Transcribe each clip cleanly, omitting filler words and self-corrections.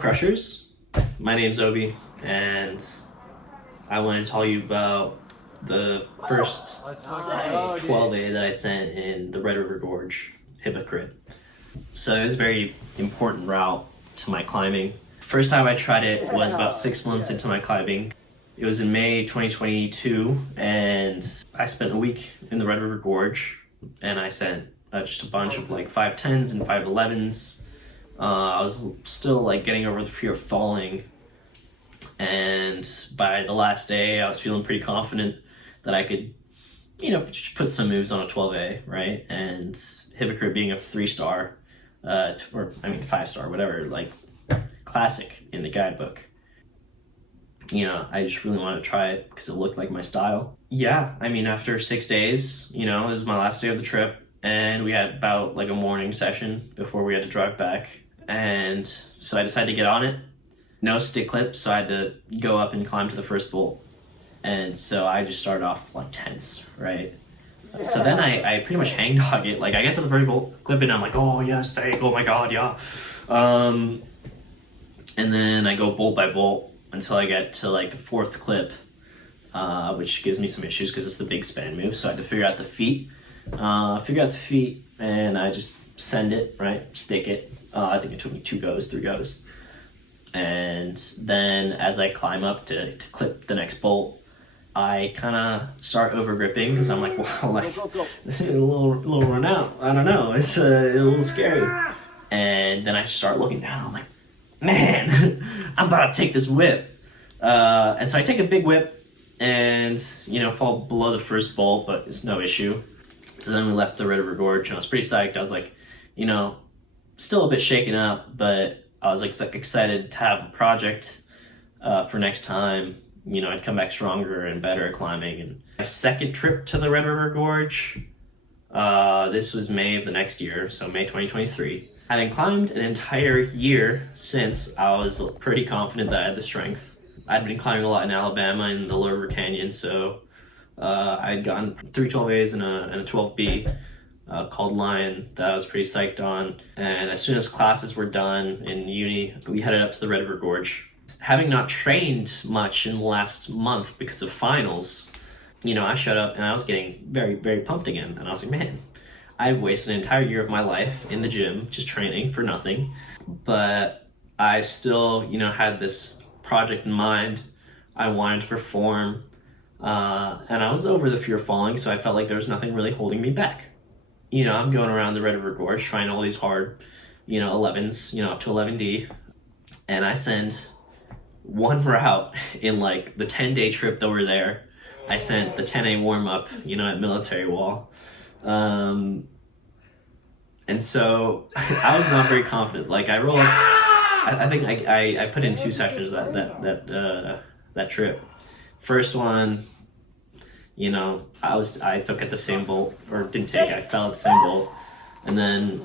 Crushers? My name's Obi, and I want to tell you about the first 12A that I sent in the Red River Gorge, Hippocrite. So it was a very important route to my climbing. First time I tried it was about 6 months into my climbing. It was in May 2022, and I spent a week in the Red River Gorge, and I sent just a bunch of like 510s and 511s. I was still like getting over the fear of falling, and by the last day I was feeling pretty confident that I could, just put some moves on a 12A, right? And Hippocrite being a 3-star, or 5-star, whatever, like classic in the guidebook. I just really wanted to try it because it looked like my style. Yeah, after 6 days, it was my last day of the trip, and we had about like a morning session before we had to drive back. And so I decided to get on it. No stick clip, so I had to go up and climb to the first bolt. And so I just started off like tense, right? So then I pretty much hang dog it. Like I get to the first bolt, clip it, and I'm like, oh yes, thank, oh my god, yeah. And then I go bolt by bolt until I get to like the fourth clip, which gives me some issues because it's the big span move. So I had to figure out the feet. And I just send it, right? Stick it. I think it took me 3 goes. And then as I climb up to clip the next bolt, I kind of start over gripping because I'm like, wow, like this is a little run out. I don't know. It's a little scary. And then I start looking down. I'm like, man, I'm about to take this whip. And so I take a big whip and, fall below the first bolt, but it's no issue. So then we left the Red River Gorge, and I was pretty psyched. I was like, still a bit shaken up, but I was like excited to have a project for next time. I'd come back stronger and better at climbing. And my second trip to the Red River Gorge, this was May of the next year, so May 2023. Having climbed an entire year since, I was pretty confident that I had the strength. I'd been climbing a lot in Alabama in the Lower River Canyon, so I'd gotten 3 12As and a 12B called Lion that I was pretty psyched on. And as soon as classes were done in uni, we headed up to the Red River Gorge. Having not trained much in the last month because of finals, I showed up and I was getting very, very pumped again. And I was like, man, I've wasted an entire year of my life in the gym just training for nothing. But I still, had this project in mind. I wanted to perform. And I was over the fear of falling, so I felt like there was nothing really holding me back. I'm going around the Red River Gorge trying all these hard, 11s, up to 11D. And I sent one route in like the 10-day trip that we're there. I sent the 10A warm-up, at Military Wall. And so I was not very confident. Like I rolled, I think I put in 2 sessions that trip. First one, I took at the same bolt, or didn't take, I fell at the same bolt. And then,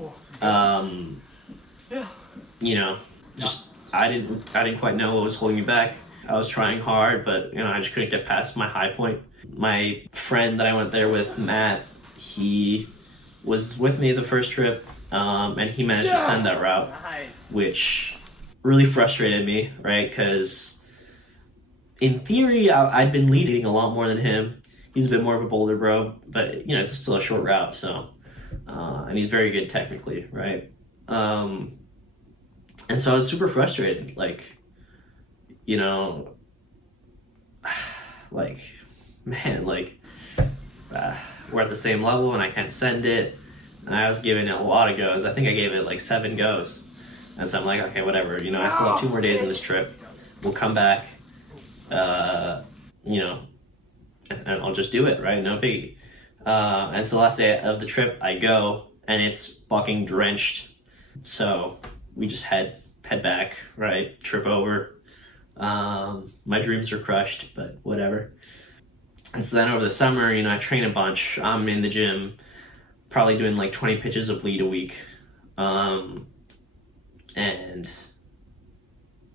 just, I didn't quite know what was holding me back. I was trying hard, but, I just couldn't get past my high point. My friend that I went there with, Matt, he was with me the first trip, and he managed to send that route, which really frustrated me, right? Because in theory, I'd been leading a lot more than him. He's a bit more of a boulder bro, but it's still a short route, so and he's very good technically, right? And so I was super frustrated, like man, we're at the same level and I can't send it. And I was giving it a lot of goes. I think I gave it like 7 goes. And so I'm like, okay, whatever. I still have 2 more days in this trip. We'll come back, and I'll just do it, right? No biggie. And so the last day of the trip, I go, and it's fucking drenched. So we just head back, right? Trip over. My dreams are crushed, but whatever. And so then over the summer, I train a bunch. I'm in the gym, probably doing like 20 pitches of lead a week. And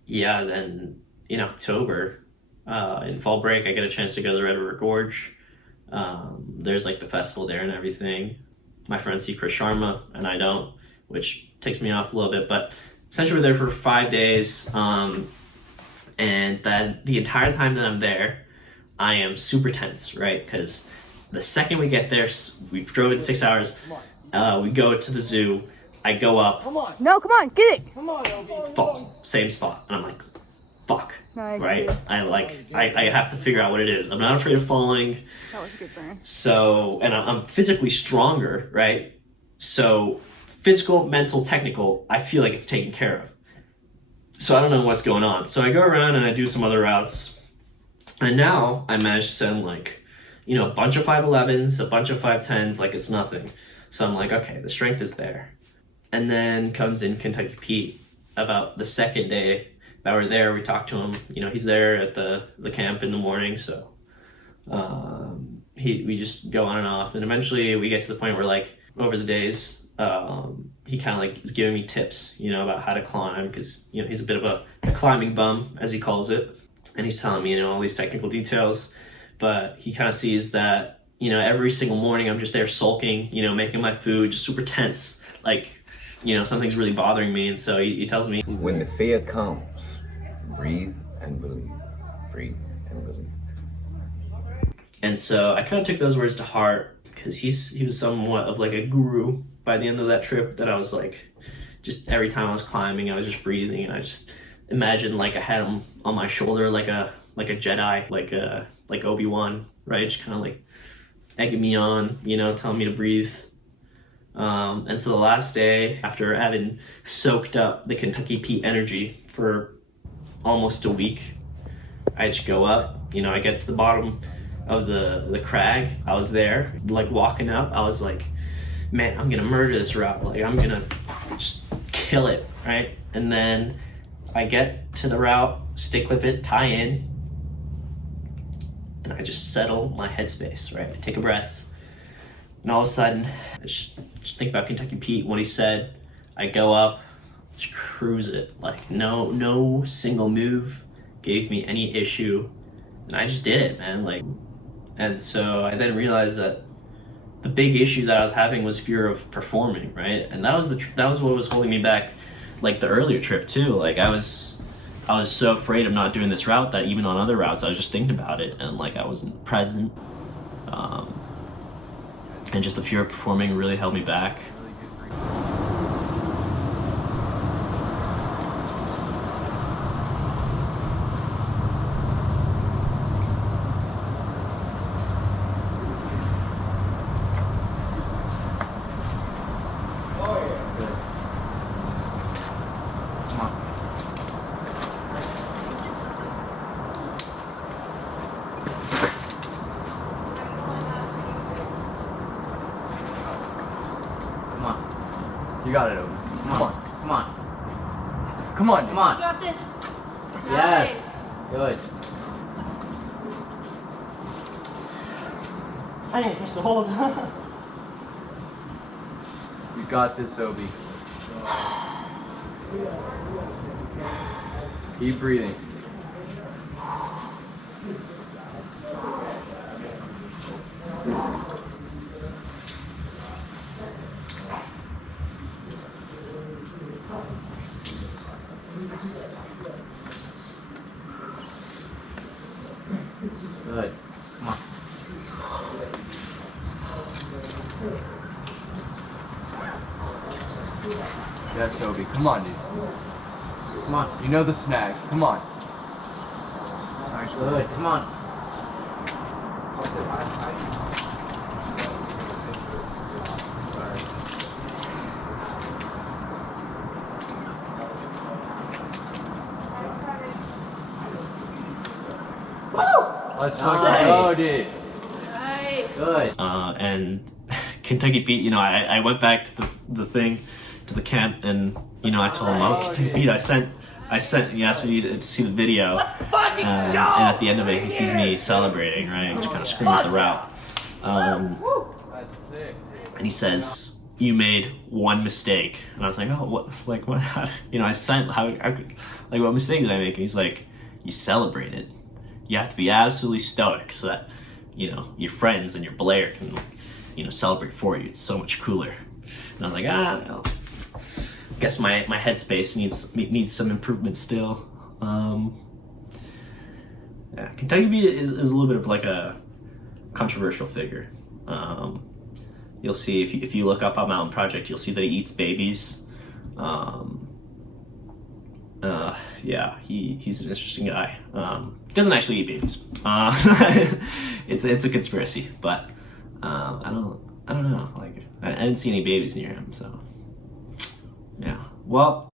yeah, then in October, in fall break, I get a chance to go to the Red River Gorge. There's like the festival there and everything. My friends see Chris Sharma and I don't, which takes me off a little bit, but essentially we're there for 5 days. And that the entire time that I'm there, I am super tense, right? Because the second we get there, we've driven 6 hours, we go to the zoo, I go up. Come on. No, come on, get it. Come on, Obi. Fall, same spot. And I'm like, fuck, Nice, right? dude. I have to figure out what it is. I'm not afraid of falling. That was a good burn. So, and I'm physically stronger, right? So physical, mental, technical, I feel like it's taken care of. So I don't know what's going on. So I go around and I do some other routes. And now I managed to send like, you know, a bunch of 5'11s, a bunch of 5'10s, like it's nothing. So I'm like, okay, the strength is there. And then comes in Kentucky Pete about the second day that we're there. We talked to him, you know, he's there at the camp in the morning. So we just go on and off. And eventually we get to the point where like over the days, he kind of like is giving me tips, you know, about how to climb because, you know, he's a bit of a climbing bum, as he calls it. And he's telling me, you know, all these technical details, but he kind of sees that, you know, every single morning I'm just there sulking, you know, making my food, just super tense, like, you know, something's really bothering me. And so he tells me, when the fear comes, breathe and believe. Breathe and believe. and so I kind of took those words to heart because he was somewhat of like a guru by the end of that trip, that I was like, just every time I was climbing, I was just breathing, and I just imagined like I had him on my shoulder, like a Jedi, like Obi-Wan, right? Just kind of like egging me on, you know, telling me to breathe. And so the last day, after having soaked up the Kentucky Pete energy for almost a week, I just go up, you know, I get to the bottom of the crag. I was there, like walking up, I was like, man, I'm gonna murder this route. Like, I'm gonna just kill it, right? And then I get to the route, stick clip it, tie in, and I just settle my headspace, right? I take a breath, and all of a sudden, I just think about Kentucky Pete, what he said. I go up, just cruise it. Like, no single move gave me any issue, and I just did it, man. Like, and so I then realized that the big issue that I was having was fear of performing, right? And that was what was holding me back, like the earlier trip too. Like I was so afraid of not doing this route that even on other routes I was just thinking about it, and like I wasn't present. And just the fear of performing really held me back. You got it, Obi. Come on. Come on. Come on. Come on. You got this. Yes. Good. I didn't push the whole time. You got this, Obi. Keep breathing. Good. Come on. Yes, Obi. Come on, dude. Come on. You know the snag. Come on. Alright, good. Come on. Let's fucking go, dude. Nice. Good. And Kentucky Pete, you know, I went back to the camp, and you know, I told him, oh, Kentucky Pete, I sent, he asked me to see the video, and at the end of it, he sees me celebrating, right, just kind of screaming at the route. That's sick. And he says, you made one mistake. And I was like, oh, what, you know, I sent, like, what mistake did I make? And he's like, you celebrated. You have to be absolutely stoic so that, you know, your friends and your Blair can, you know, celebrate for you. It's so much cooler. And I was like, no. guess my headspace needs some improvement still. Yeah, Kentucky Beat is a little bit of like a controversial figure. You'll see if you look up on Mountain Project, you'll see that he eats babies. Yeah, he's an interesting guy. He doesn't actually eat babies. It's a conspiracy, but I don't know. Like I didn't see any babies near him, so yeah. Well,